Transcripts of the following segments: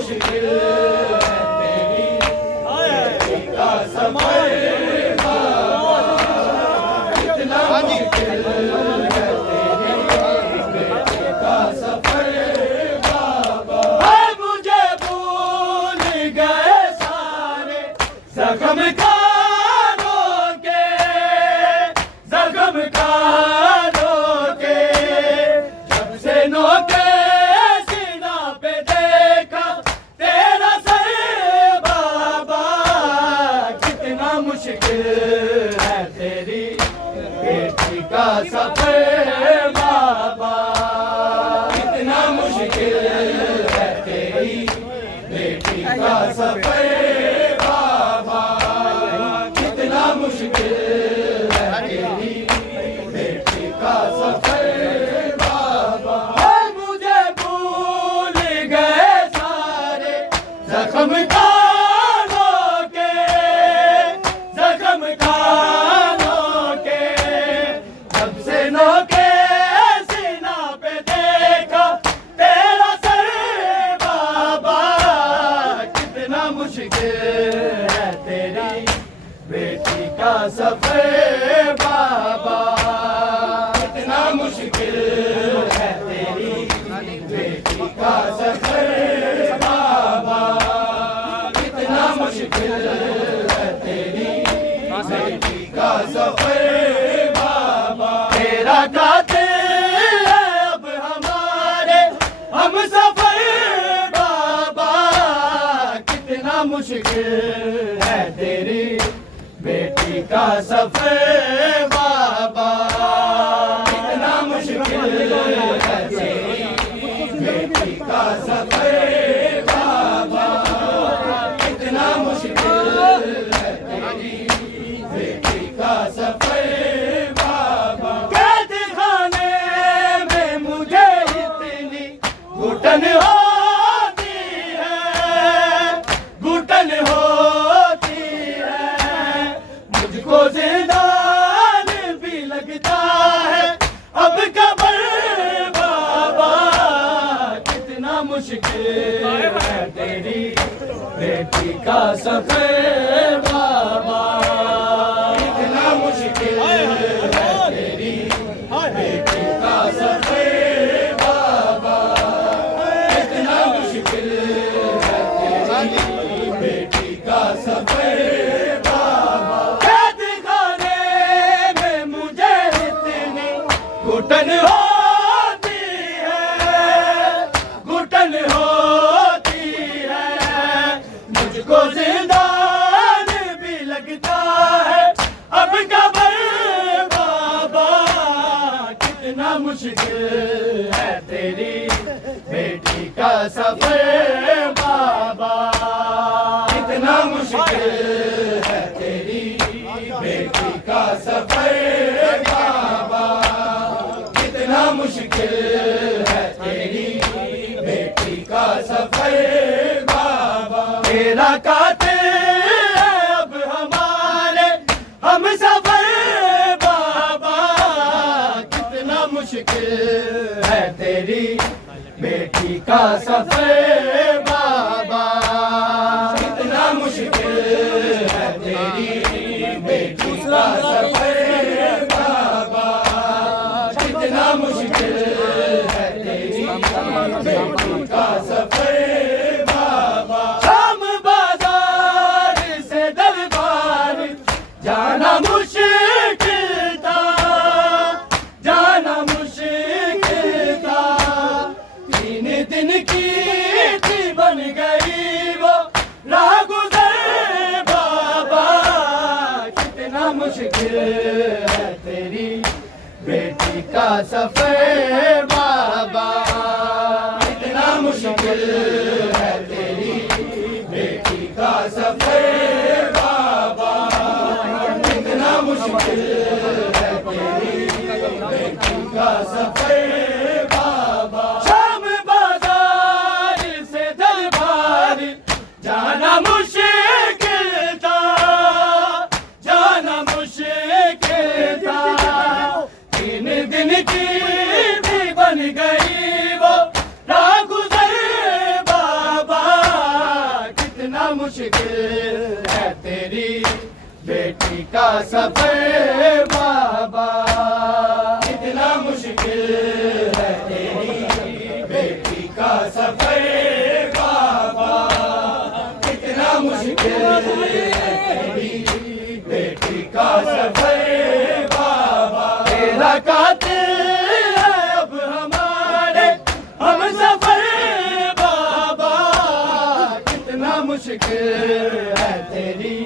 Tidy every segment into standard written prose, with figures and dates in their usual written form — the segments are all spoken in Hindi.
मुश्किल है तेरी बेटी का सफर कितना मुश्किल है तेरी बेटी का सफर बाबा। मुझे भूल गए सारे जख्म खानों के, जख्म खानों के, जब से नोके सीना पे देखा तेरा सर बाबा। कितना मुश्किल है तेरी बेटी का सफर बाबा, कितना मुश्किल है तेरी बेटी का सफर बाबा, कितना मुश्किल है तेरी बेटी का सफर बाबा। मुझे भूल गए सारे जख्म खानों के, जख्म खानों के, जब से नोके सीना पे देखा तेरा सर बाबा। कितना मुश्किल है तेरी बेटी का सफर बाबा, कितना मुश्किल है तेरी बेटी का सफर बाबा, कितना मुश्किल है तेरी बेटी का सफर बाबा। तेरा कातिल है अब हमारे हम सफर बाबा। कितना मुश्किल है तेरी बेटी का सफर बाबा, कितना मुश्किल है तेरी बेटी का सफर बाबा, कितना मुश्किल है तेरी बेटी का सफर बाबा। कैद खाने में मुझे इतनी घुटन होती है, घुटन होती है, मुझको जिंदान भी लगता है अब कब्र बाबा। कितना मुश्किल है तेरी बेटी का सफर बाबा, कितना मुश्किल है तेरी बेटी का सफर बाबा, कितना मुश्किल है तेरी बेटी का सफर बाबा। कैद खाने में मुझे इतनी घुटन होती है, घुटन होती है, मुझको जिंदान भी लगता है अब कब्र बाबा। कितना मुश्किल है तेरी बेटी का सफर बाबा, कितना मुश्किल है तेरी बेटी का सफर बाबा, कितना मुश्किल है तेरी बेटी का सफर बाबा। तेरा कातिल है अब हमारे हम सफर बाबा। कितना मुश्किल है तेरी बेटी का सफर बाबा, कितना मुश्किल है तेरी बेटी का सफर बाबा, कितना मुश्किल है तेरी बेटी का सफर बाबा। शाम बाजार से दरबार जाना मुश्किल था, जाना मुश्किल था, 3 दिन की थी बन गई वो राह गुजर बाबा। कितना मुश्किल है तेरी बेटी का सफर बाबा, कितना मुश्किल है तेरी बेटी का सफर बाबा, कितना मुश्किल है तेरी बेटी का सफर बाबा। शाम बाजार से दरबार जाना मुश्किल था, जाना मुश्किल था, 3 दिन की मुश्किल है तेरी बेटी का सफर बाबा, कितना मुश्किल है तेरी बेटी का सफर बाबा, कितना मुश्किल है तेरी बेटी का सफर बाबा। तेरा कातिल है अब हमारे हम सफर बाबा, कितना मुश्किल है तेरी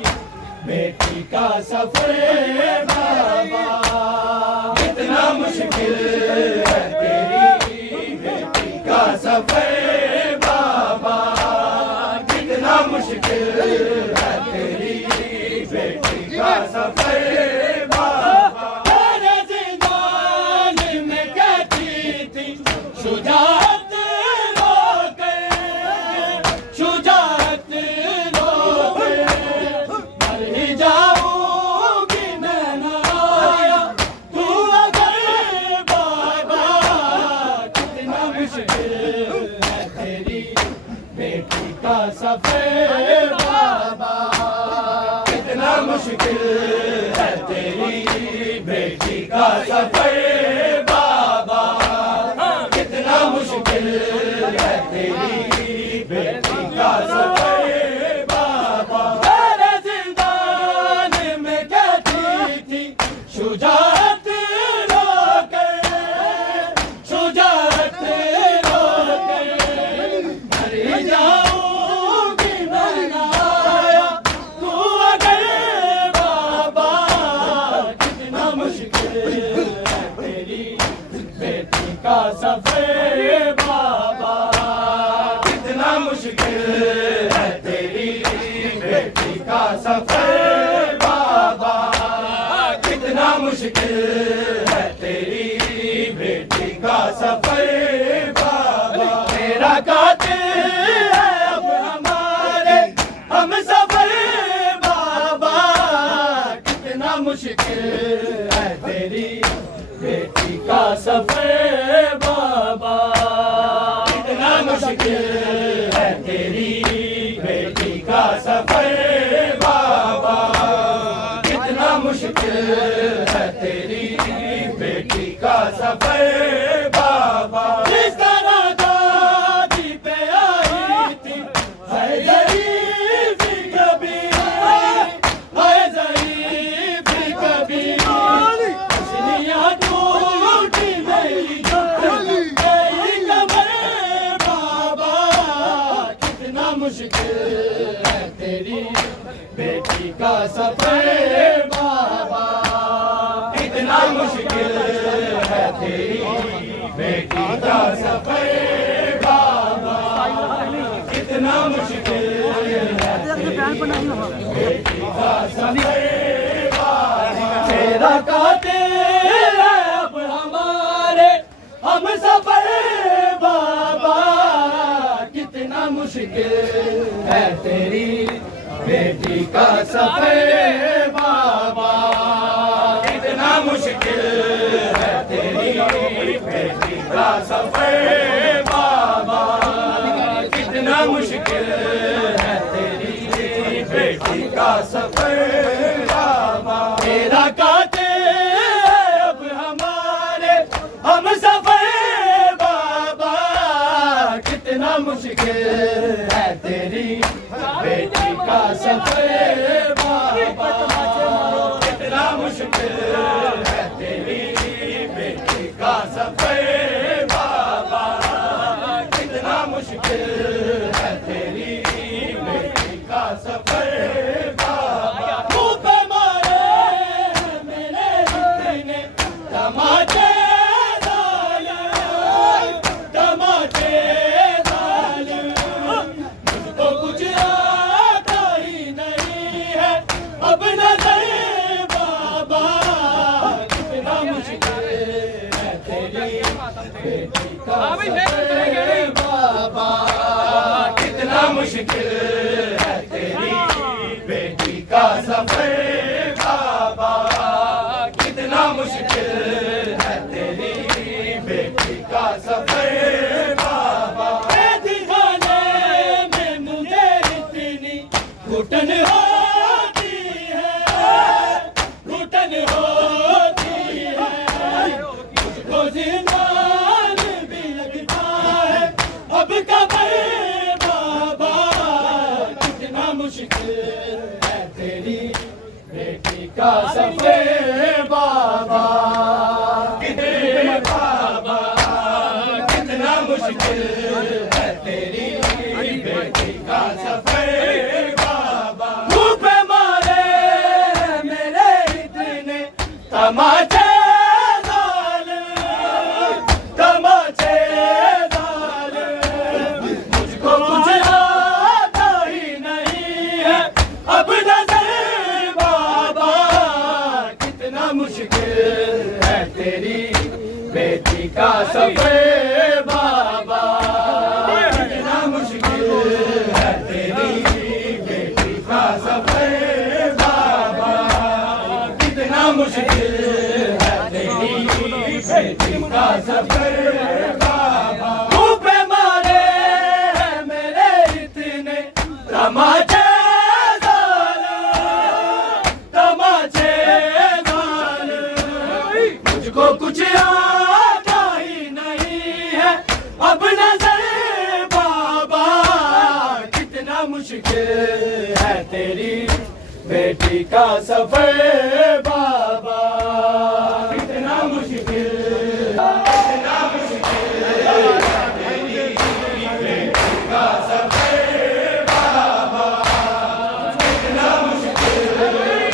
बेटी का सफर बाबा, कितना मुश्किल है तेरी बेटी का सफर बाबा, कितना मुश्किल है तेरी बेटी का सफर बाबा। तेरे ज़िंदान में कहती थी शुजाअत रोकर, शुजाअत रोकर मर ही जाऊंगी मैं न आया तू अगर बाबा, कितना मुश्किल है तेरी बेटी का सफर बाबा, कितना मुश्किल है तेरी बेटी का सफर बाबा, कितना मुश्किल है तेरी बेटी का सफर बाबा। तेरे ज़िंदान में कहती थी शुजाअत रोकर, शुजाअत रोकर मर ही जाऊंगी मैं न आया तू अगर बाबा, कितना मुश्किल है तेरी बेटी का सफर बाबा, कितना मुश्किल है तेरी बेटी का सफर बाबा, कितना मुश्किल है तेरी बेटी का सफर बाबा। तेरा कातिल है अब हमारे हम सफर बाबा, कितना मुश्किल है तेरी बेटी का सफर बाबा, कितना मुश्किल है तेरी बेटी का सफर बाबा, कितना मुश्किल है तेरी बेटी का सफर बाबा। जिस तरह दादी पे आई थी है ज़रीफ़ कभी, है ज़रीफ़ कभी, हंसनियाँ टूटी मेरी कमर बाबा, कितना मुश्किल है तेरी बेटी का सफर बाबा, कितना मुश्किल है तेरी बेटी का सफर बाबा, कितना मुश्किल है तेरी बेटी का सफर बाबा। तेरा कातिल है अब हमारे हम सफर बाबा, कितना मुश्किल है तेरी बेटी का सफर बाबा, कितना मुश्किल है तेरी बेटी का सफर बाबा, कितना मुश्किल है तेरी बेटी का सफर बाबा। तेरा कातिल है अब हमारे हम सफर बाबा, कितना मुश्किल है तेरी बेटी का सफर बाबा, कितना मुश्किल है तेरी बेटी का सफर बाबा, कितना मुश्किल है तेरी बेटी का सफर बाबा। मुँह पे मारे मेरे इतने तमाचे जालिम, तमाचे जालिम, मुझको कुछ आता ही नहीं है अब नजर बाबा, कितना मुश्किल है तेरी बेटी का सफर बाबा, कितना मुश्किल है तेरी बेटी का सफर बाबा, कितना मुश्किल है तेरी बेटी का सफर बाबा। दिखाने में मुझे इतनी सफर बाबा, कितना मुश्किल है तेरी बेटी का सफर बाबा, कितना मुश्किल है तेरी बेटी का सफर बाबा। धूपे मारे हैं मेरे इतने तमाचे तमाचे मुझको कुछ आता ही नहीं है अब नजर बाबा, कितना मुश्किल है तेरी बेटी का सफर बाबा, कितना मुश्किल का सफर बाबा, कितना मुश्किल है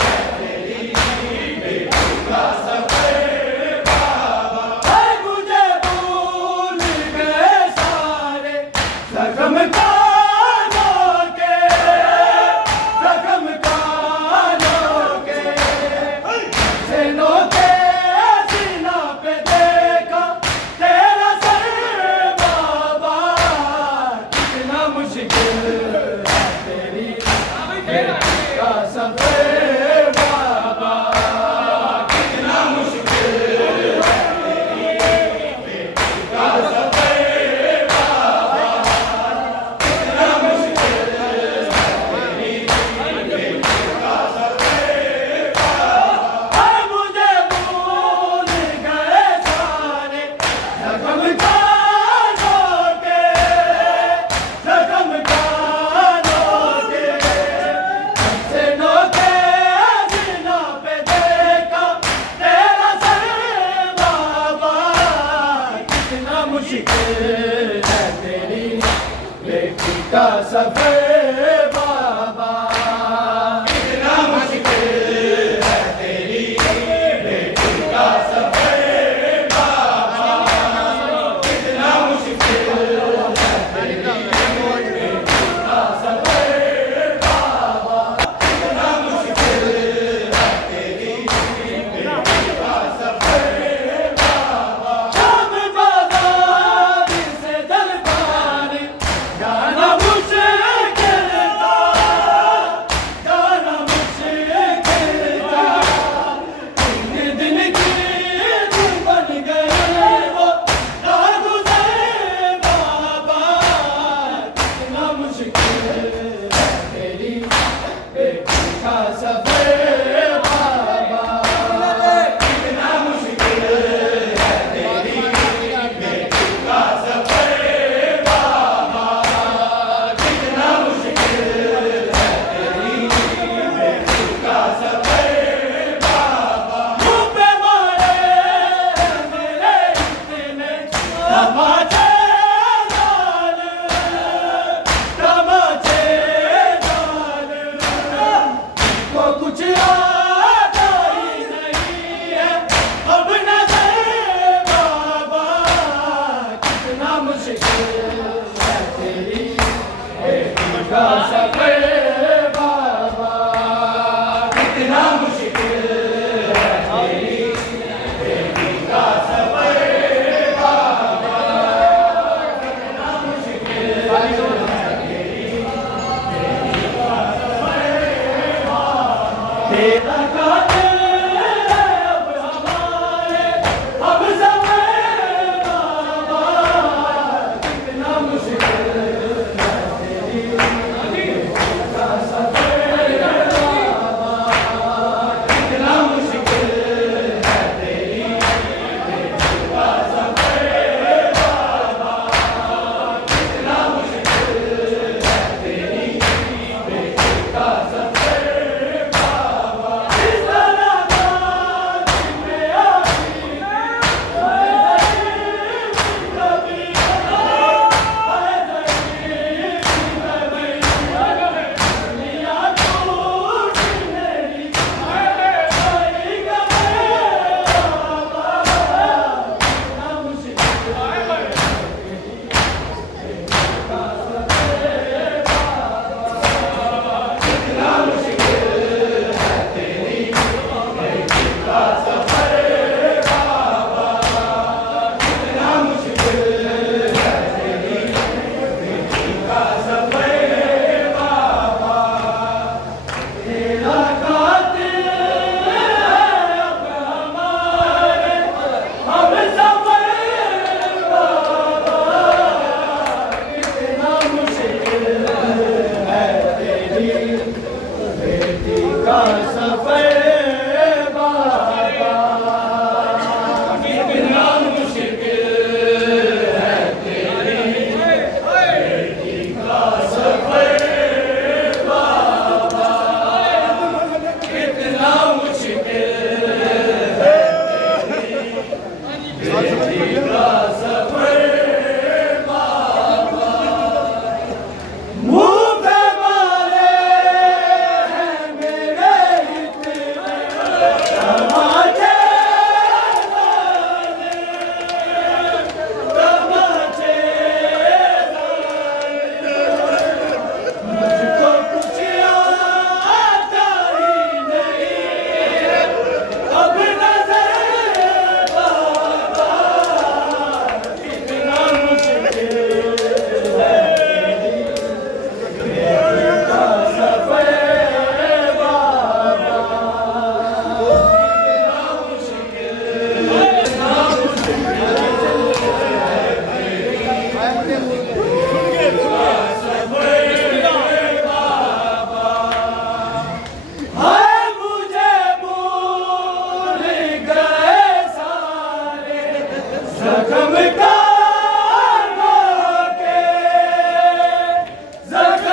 तेरी बेटी का सफर बाबा, कितना मुश्किल है तेरी बेटी का सफर बाबा, कितना मुश्किल है तेरी बेटी का सफर बाबा। शाम बाजार से दरबार जाना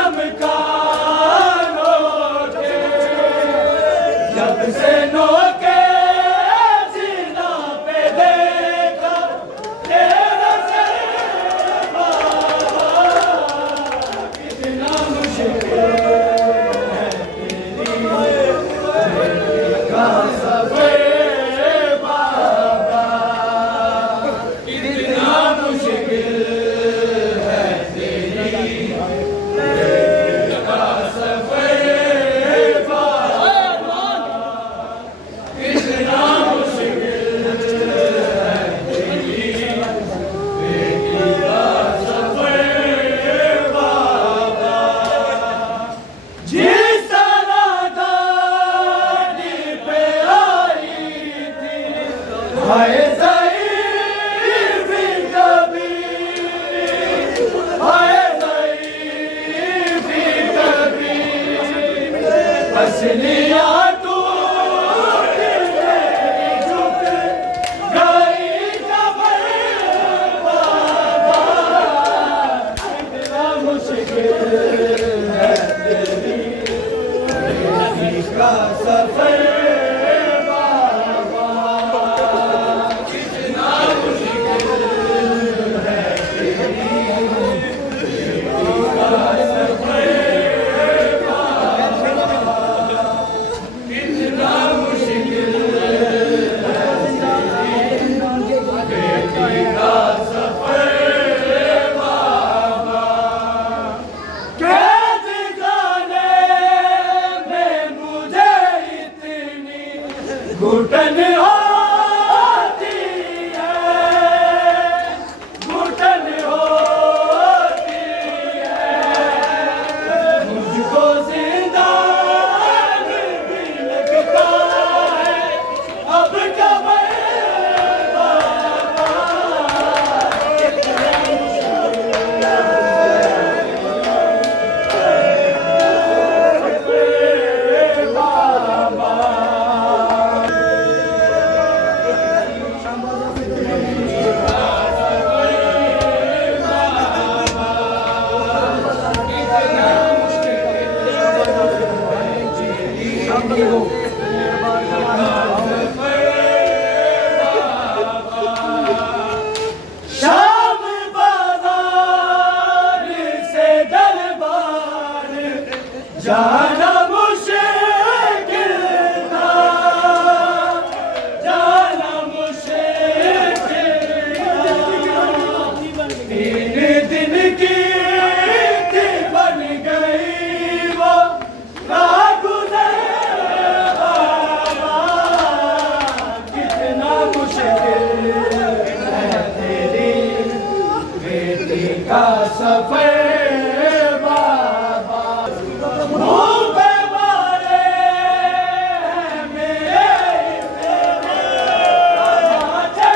चमकानों के जब से नो के सीना पे देखा तेरा सर बाबा कितना मुश्किल है तेरी का सफर बाबा कितना मुश्किल है तेरी का सफर बाबा कितना मुश्किल है तेरी बेटी का सफर बाबा जिस तरह गाड़ी पे आई थी हाय ज़ईफ़ी कबीर हाय ज़ईफ़ी कबीर पसलियाँ टूट गई झुक गई कब्र बाबा कितना मुश्किल है तेरी बेटी का सफर बाबा कितना मुश्किल है तेरी बेटी का सफर कितना मुश्किल है बेटी का सफर बाबा कैद खाने में मुझे इतनी घुटन होती है घुटन होती है मुझको जिंदा भी लगता है अब कब्र बाबा शाम बाजार से दरबार जाना मुश्किल था जाना मुश्किल था 3 दिन की थी बन गई वो रात गुज़र बाबा कितना मुश्किल है तेरी बेटी का सफर बाबा मुँह पे मारे हैं मेरे तमाचे